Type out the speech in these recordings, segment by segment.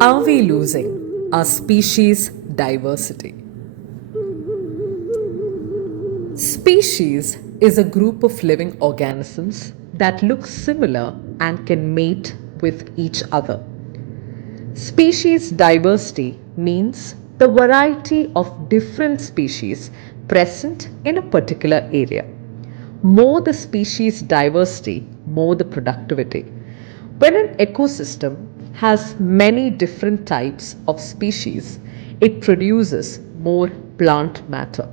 Are we losing our species diversity? Species is a group of living organisms that look similar and can mate with each other. Species diversity means the variety of different species present in a particular area. More the species diversity, more the productivity. When an ecosystem has many different types of species, it produces more plant matter.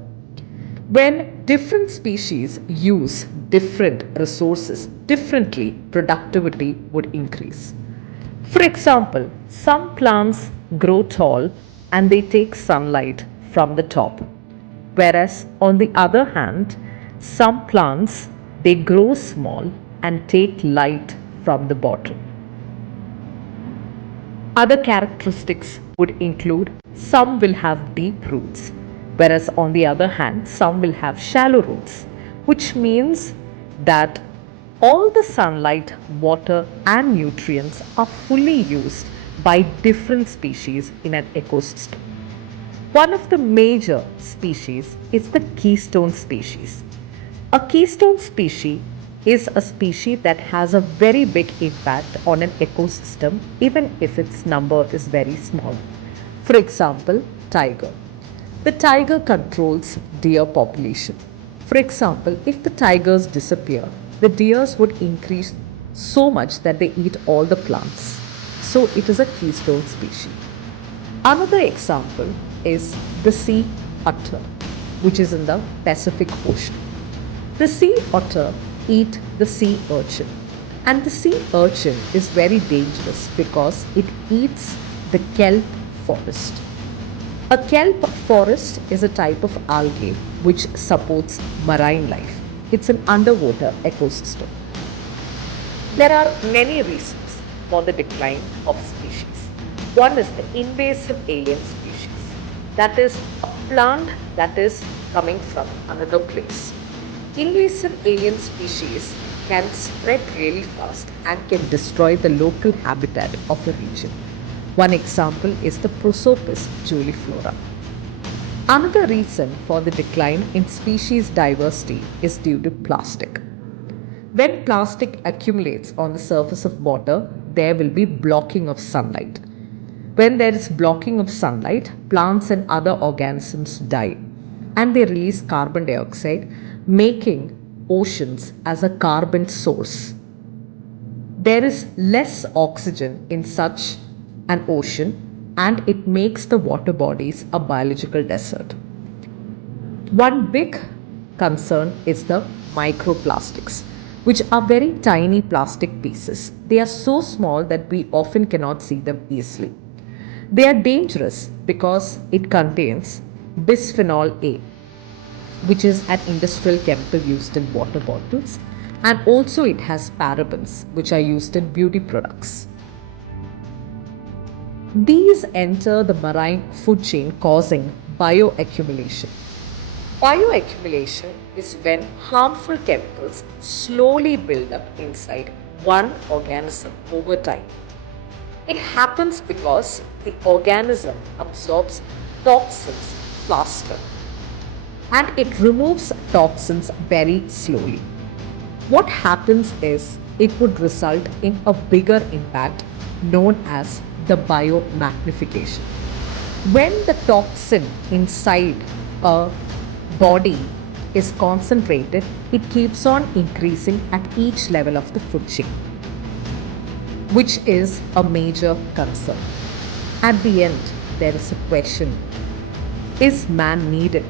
When different species use different resources differently, productivity would increase. For example, some plants grow tall and they take sunlight from the top, whereas on the other hand, some plants they grow small and take light from the bottom. Other characteristics would include some will have deep roots, whereas on the other hand, some will have shallow roots, which means that all the sunlight, water, and nutrients are fully used by different species in an ecosystem. One of the major species is the keystone species. A keystone species is a species that has a very big impact on an ecosystem even if its number is very small. For example, tiger. The tiger controls deer population. For example, if the tigers disappear, the deers would increase so much that they eat all the plants. So it is a keystone species. Another example is the sea otter, which is in the Pacific Ocean. The sea otter eat the sea urchin, and the sea urchin is very dangerous because it eats the kelp forest. A kelp forest is a type of algae which supports marine life. It's an underwater ecosystem. There are many reasons for the decline of species. One is the invasive alien species, that is, a plant that is coming from another place. Invasive alien species can spread really fast and can destroy the local habitat of a region. One example is the Prosopis juliflora. Another reason for the decline in species diversity is due to plastic. When plastic accumulates on the surface of water, there will be blocking of sunlight. When there is blocking of sunlight, plants and other organisms die and they release carbon dioxide, making oceans as a carbon source. There is less oxygen in such an ocean and it makes the water bodies a biological desert. One big concern is the microplastics, which are very tiny plastic pieces. They are so small that we often cannot see them easily. They are dangerous because it contains bisphenol A, which is an industrial chemical used in water bottles, and also it has parabens, which are used in beauty products. These enter the marine food chain causing bioaccumulation. Bioaccumulation is when harmful chemicals slowly build up inside one organism over time. It happens because the organism absorbs toxins faster and it removes toxins very slowly. What happens is it would result in a bigger impact known as the biomagnification. When the toxin inside a body is concentrated, it keeps on increasing at each level of the food chain, which is a major concern. At the end, there is a question: is man needed?